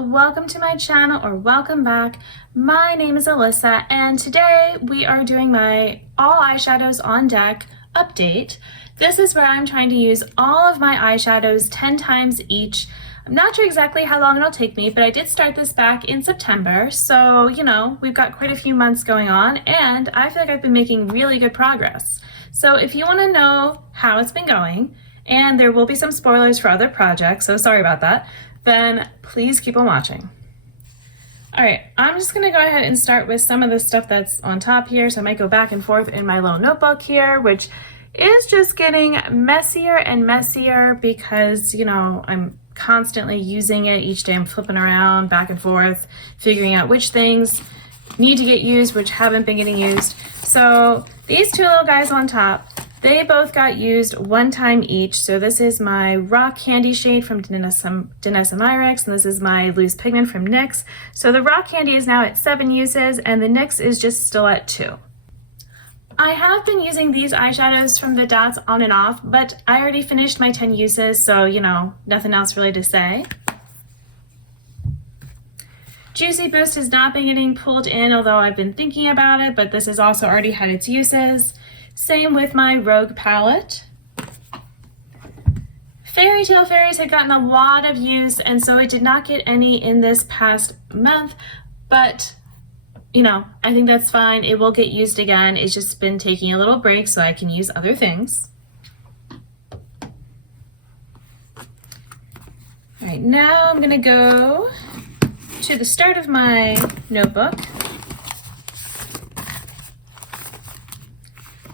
welcome to my channel, or welcome back. My name is Alyssa and today we are doing my all eyeshadows on deck update. This is where I'm trying to use all of my eyeshadows 10 times each. I'm not sure exactly how long it'll take me, but I did start this back in September, so you know, we've got quite a few months going on and I feel like I've been making really good progress. So if you want to know how it's been going, and there will be some spoilers for other projects, so sorry about that, then please keep on watching. All right, I'm just gonna go ahead and start with some of the stuff that's on top here. So I might go back and forth in my little notebook here, which is just getting messier and messier because, you know, I'm constantly using it. Each day I'm flipping around back and forth, figuring out which things need to get used, which haven't been getting used. So these two little guys on top, they both got used one time each. So this is my Rock Candy shade from Danessa Myricks, and this is my Loose Pigment from NYX. So the Rock Candy is now at 7 uses, and the NYX is just still at 2. I have been using these eyeshadows from the dots on and off, but I already finished my 10 uses, so you know, nothing else really to say. Juicy Boost has not been getting pulled in, although I've been thinking about it, but this has also already had its uses. Same with my Rogue palette. Fairy Tale Fairies had gotten a lot of use, and so it did not get any in this past month, but you know, I think that's fine. It will get used again. It's just been taking a little break so I can use other things. All right, now I'm gonna go to the start of my notebook.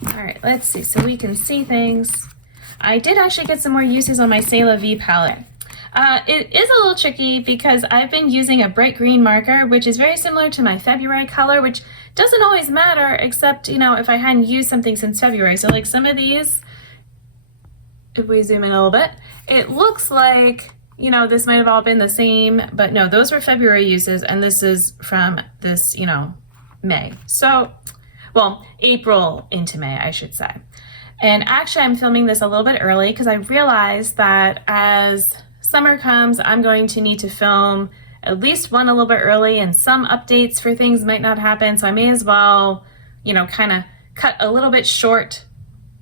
All right, let's see, so we can see things. I did actually get some more uses on my C'est La Vie palette. It is a little tricky because I've been using a bright green marker, which is very similar to my February color, which doesn't always matter, except, you know, if I hadn't used something since February. So like some of these, if we zoom in a little bit, it looks like, you know, this might have all been the same, but no, those were February uses, and this is from this, you know, May. So, well, April into May, I should say. And actually, I'm filming this a little bit early because I realized that as summer comes, I'm going to need to film at least one a little bit early, and some updates for things might not happen. So I may as well, you know, kind of cut a little bit short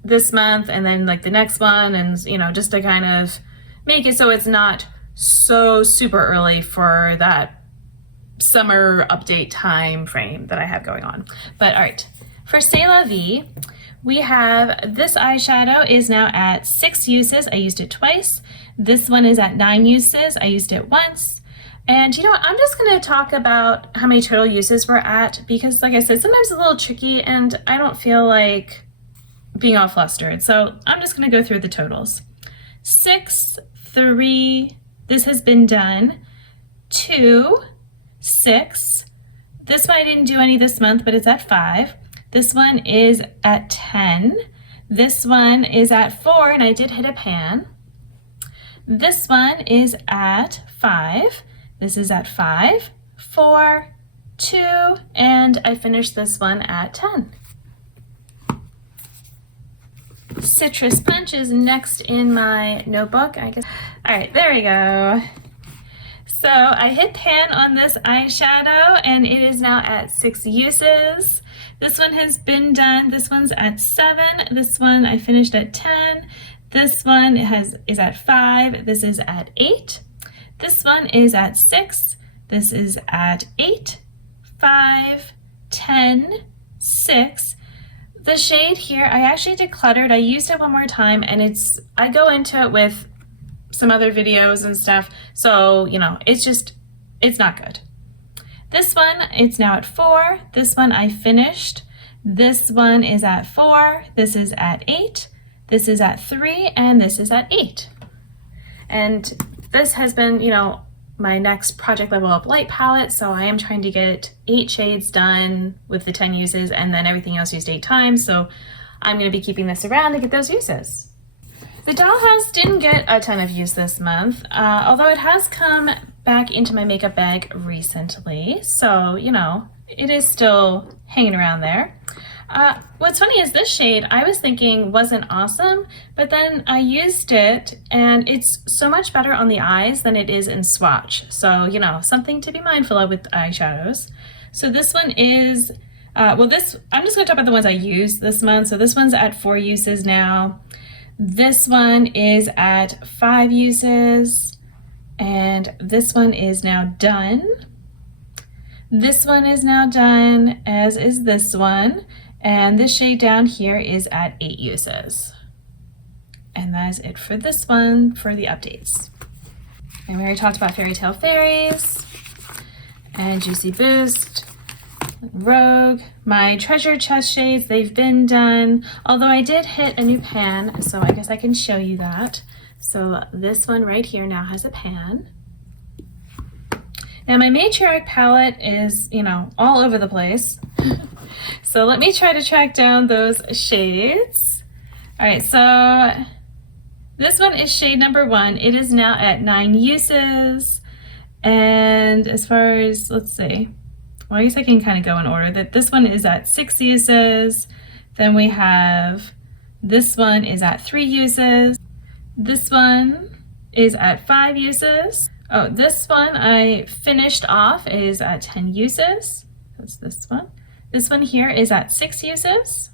this month and then like the next one, and, you know, just to kind of make it so it's not so super early for that summer update time frame that I have going on. But all right, for C'est La Vie, we have this eyeshadow is now at 6 uses. I used it twice. This one is at 9 uses. I used it once. And you know what? I'm just going to talk about how many total uses we're at because, like I said, sometimes it's a little tricky and I don't feel like being all flustered. So I'm just going to go through the totals. 6, 3, this has been done. 2, 6. This one I didn't do any this month, but it's at 5. This one is at 10. This one is at 4, and I did hit a pan. This one is at 5. This is at 5, 4, 2, and I finished this one at 10. Citrus Punch is next in my notebook, I guess. All right, there we go. So I hit pan on this eyeshadow and it is now at 6 uses. This one has been done. This one's at 7. This one I finished at 10. This one is at 5. This is at 8. This one is at 6. This is at 8, 5, 10, 6. The shade here, I actually decluttered. I used it one more time, and I go into it with some other videos and stuff. So, you know, it's not good. This one, it's now at 4. This one I finished. This one is at 4. This is at 8. This is at 3, and this is at 8. And this has been, you know, my next Project Level Up Light palette. So I am trying to get 8 shades done with the 10 uses, and then everything else used 8 times. So I'm going to be keeping this around to get those uses. The Dollhouse didn't get a ton of use this month, although it has come back into my makeup bag recently. So, you know, it is still hanging around there. What's funny is this shade I was thinking wasn't awesome, but then I used it and it's so much better on the eyes than it is in swatch. So, you know, something to be mindful of with eyeshadows. So this one is, I'm just gonna talk about the ones I used this month. So this one's at 4 uses now. This one is at 5 uses. And this one is now done. This one is now done, as is this one. And this shade down here is at 8 uses. And that is it for this one for the updates. And we already talked about Fairy Tale Fairies and Juicy Boost, Rogue. My treasure chest shades, they've been done. Although I did hit a new pan, so I guess I can show you that. So this one right here now has a pan. Now my matriarch palette is, you know, all over the place. So let me try to track down those shades. All right, so this one is shade number 1. It is now at 9 uses. And as far as, let's see, well, I guess I can kind of go in order. That this one is at 6 uses. Then we have, this one is at 3 uses. This one is at 5 uses. Oh, this one I finished off is at 10 uses. That's this one. This one here is at 6 uses.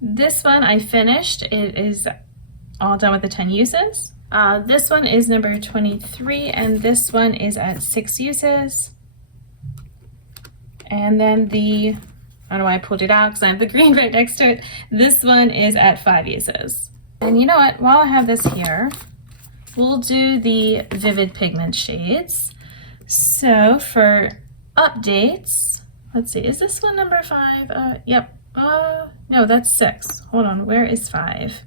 This one I finished. It is all done with the 10 uses. This one is number 23, and this one is at 6 uses. And then I don't know why I pulled it out because I have the green right next to it. This one is at 5 uses. And you know what? While I have this here, we'll do the vivid pigment shades. So for updates, let's see, is this one number 5? Yep. No, that's 6. Hold on, where is 5?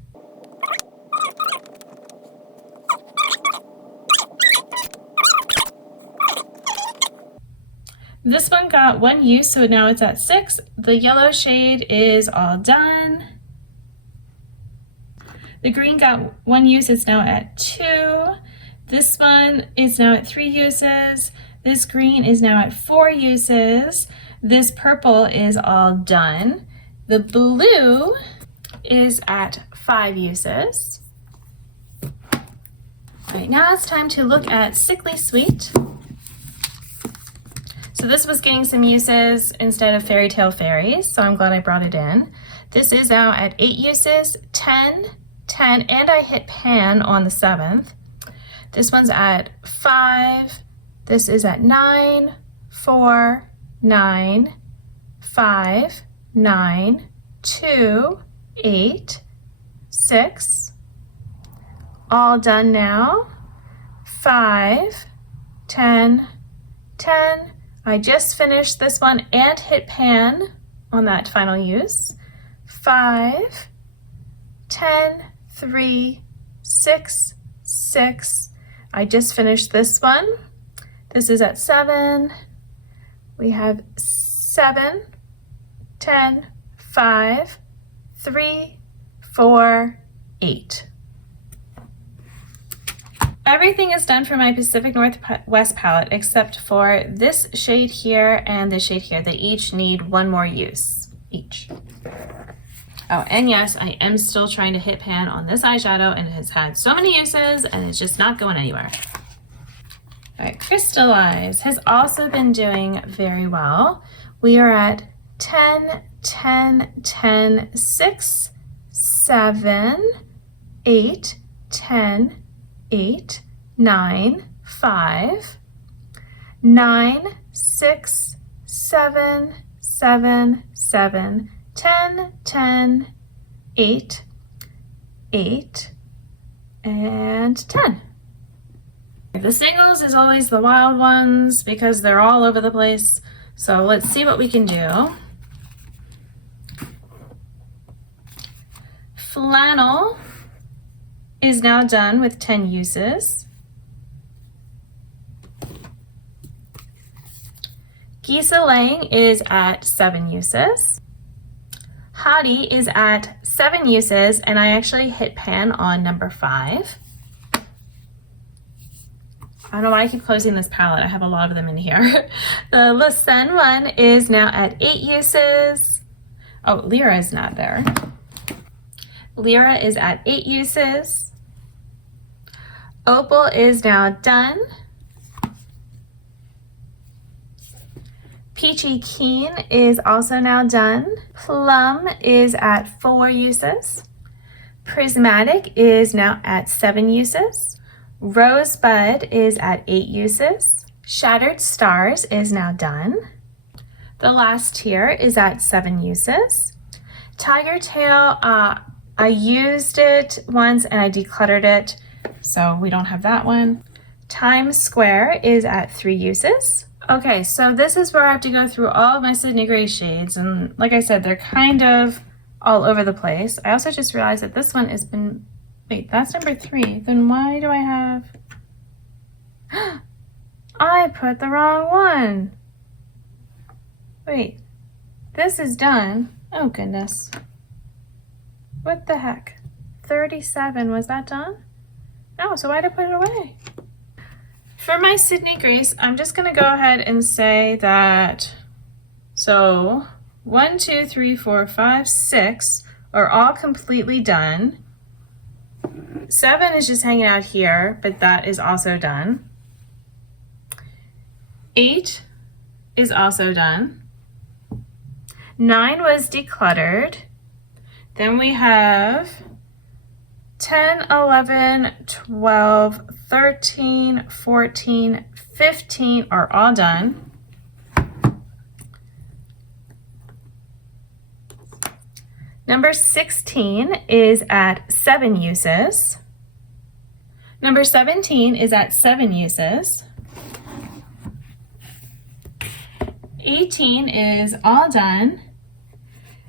This one got 1 use, so now it's at 6. The yellow shade is all done. The green got 1 use, it's now at 2. This one is now at 3 uses. This green is now at 4 uses. This purple is all done. The blue is at 5 uses. All right, now it's time to look at Sickly Sweet. So this was getting some uses instead of Fairy Tale Fairies, so I'm glad I brought it in. This is now at 8 uses, 10, 10, and I hit pan on the 7th. This one's at 5. This is at 9, 4, 9, 5, 9, 2, 8, 6. All done now. 5, 10, 10. I just finished this one and hit pan on that final use. 5, 10, 3, 6, 6. I just finished this one. This is at 7. We have 7, 10, 5, 3, 4, 8. Everything is done for my Pacific Northwest palette except for this shade here and this shade here. They each need 1 more use each. Oh, and yes, I am still trying to hit pan on this eyeshadow, and it has had so many uses and it's just not going anywhere. All right, Crystallize has also been doing very well. We are at 10, 10, 10, 6, 7, 8, 10, 8, 9, 5, 9, 6, 7, 7, 7, 10, 10, 8, 8, and 10. The singles is always the wild ones because they're all over the place. So let's see what we can do. Flannel is now done with 10 uses. Gisa Lang is at 7 uses. Hottie is at 7 uses, and I actually hit pan on number 5. I don't know why I keep closing this palette. I have a lot of them in here. The Le Sen one is now at 8 uses. Oh, Lyra is not there. Lyra is at 8 uses. Opal is now done. Peachy Keen is also now done. Plum is at 4 uses. Prismatic is now at 7 uses. Rosebud is at 8 uses. Shattered Stars is now done. The last tier is at 7 uses. Tiger Tail, I used it once and I decluttered it, so we don't have that one. Times Square is at 3 uses. Okay, so this is where I have to go through all of my Sydney Gray shades, and like I said, they're kind of all over the place. I also just realized that this one has been, wait, that's number 3. Then why do I have, I put the wrong one. Wait, this is done. Oh goodness. What the heck? 37, was that done? No, so why did I put it away? For my Sydney Grace, I'm just gonna go ahead and say that, so 1, 2, 3, 4, 5, 6 are all completely done. 7 is just hanging out here, but that is also done. 8 is also done. 9 was decluttered. Then we have 10, 11, 12, 13, 14, 15 are all done. Number 16 is at 7 uses. Number 17 is at 7 uses. 18 is all done,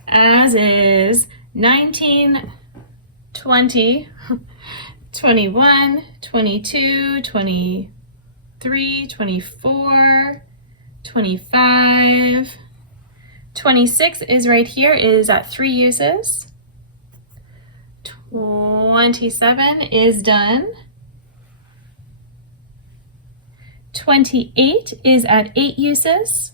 as is 19, 20, 21, 22, 23, 24, 25, 26 is right here, is at 3 uses. 27 is done. 28 is at 8 uses.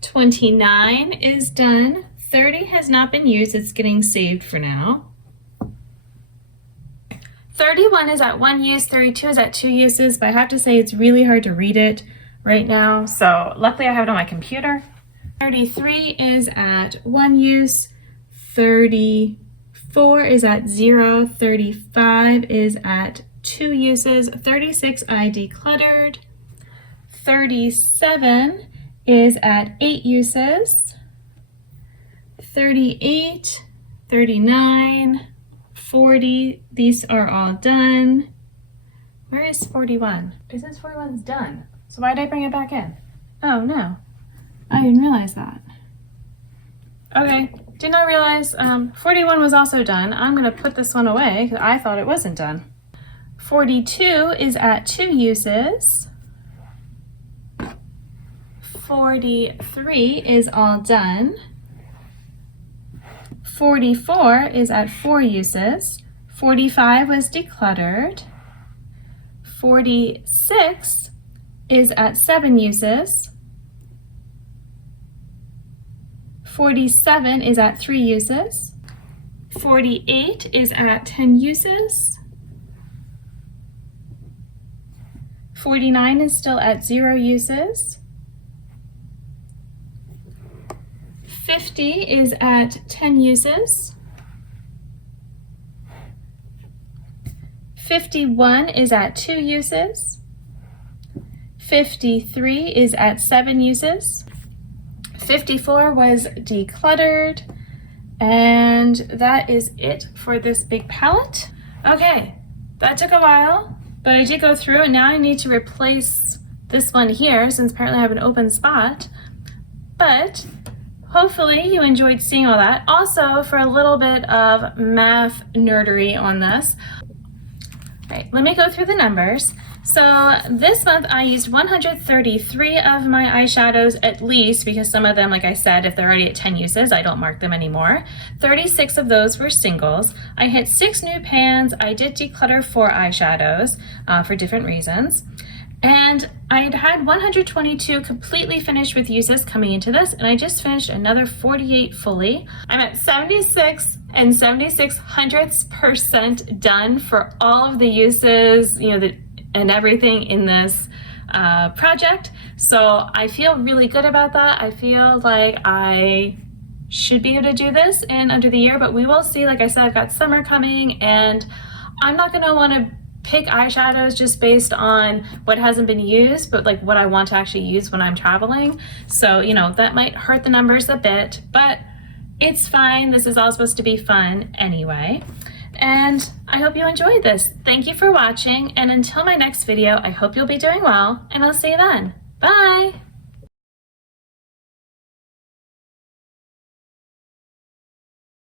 29 is done. 30 has not been used, it's getting saved for now. 31 is at 1 use, 32 is at 2 uses, but I have to say it's really hard to read it right now, so luckily I have it on my computer. 33 is at 1 use, 34 is at 0, 35 is at 2 uses, 36 I decluttered, 37 is at 8 uses, 38, 39, 40, these are all done. Where is 41? It says 41 is done. So why did I bring it back in? Oh no, I didn't realize that. Okay, did not realize 41 was also done. I'm gonna put this one away because I thought it wasn't done. 42 is at 2 uses. 43 is all done. 44 is at 4 uses. 45 was decluttered. 46 is at 7 uses. 47 is at 3 uses. 48 is at 10 uses. 49 is still at 0 uses. 50 is at 10 uses. 51 is at 2 uses. 53 is at 7 uses. 54 was decluttered. And that is it for this big palette. Okay, that took a while, but I did go through, and now I need to replace this one here since apparently I have an open spot. But hopefully you enjoyed seeing all that. Also, for a little bit of math nerdery on this. All right, let me go through the numbers. So this month I used 133 of my eyeshadows at least, because some of them, like I said, if they're already at 10 uses, I don't mark them anymore. 36 of those were singles. I hit 6 new pans. I did declutter 4 eyeshadows for different reasons. And I'd had 122 completely finished with uses coming into this, and I just finished another 48 fully. I'm at 76 and 76/100% done for all of the uses, and everything in this project. So I feel really good about that. I feel like I should be able to do this in under the year, but we will see. Like I said, I've got summer coming, and I'm not gonna wanna pick eyeshadows just based on what hasn't been used, but like what I want to actually use when I'm traveling. So, that might hurt the numbers a bit, but it's fine. This is all supposed to be fun anyway. And I hope you enjoyed this. Thank you for watching, and until my next video, I hope you'll be doing well, and I'll see you then. Bye!